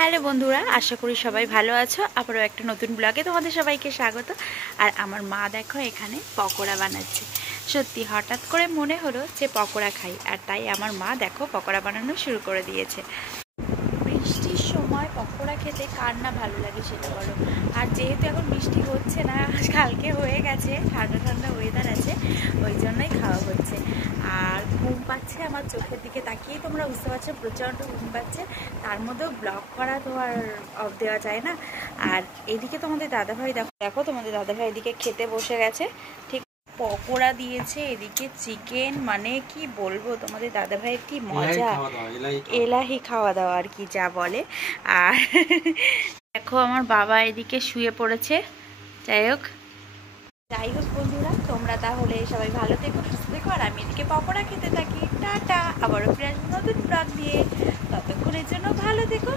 Hello বন্ধুরা, আশা করি সবাই ভালো আছো। আবারও একটা নতুন ব্লগে তোমাদের সবাইকে স্বাগত। আর আমার মা দেখো এখানে পকোড়া বানাচ্ছে। সত্যি হঠাৎ করে মনে হলো যে পকোড়া খাই, আর তাই আমার মা দেখো পকোড়া বানানো শুরু করে দিয়েছে। বৃষ্টির সময় পকোড়া খেতে কার না ভালো লাগে সেটা বলো। আর যেহেতু এখন বৃষ্টি হচ্ছে না, কালকে হয়ে গেছে, ঠান্ডা ঠান্ডা ওয়েদার আছে, ওই জন্যই খাওয়া হচ্ছে। আর ঘুম পাচ্ছে, আমার চোখের দিকে তাকিয়েই তোমরা বুঝতে পারছো প্রচণ্ড ঘুম পাচ্ছে। তার মধ্যেও ব্লগ করা তো আর অফ দেওয়া যায় না। আর এদিকে তোমাদের দাদাভাই দেখো দেখো তোমাদের দাদাভাই এদিকে খেতে বসে গেছে। ঠিক পকোড়া দিয়েছে, এদিকে চিকেন, মানে কি বলবো, তোমাদের দাদাভাইয়ের কি মজা, এলাহি খাওয়া দাওয়া আর কি যা বলে। আর দেখো আমার বাবা এদিকে শুয়ে পড়েছে। যাই হোক বন্ধুরা, তোমরা তাহলে সবাই ভালো থেকো, সুস্থ থেকো, আর আমি এদিকে পকোড়া খেতে থাকি। টাটা, আবারও ফিরে আসবো নতুন ব্লগ দিয়ে। ততক্ষণের জন্য ভালো থেকো।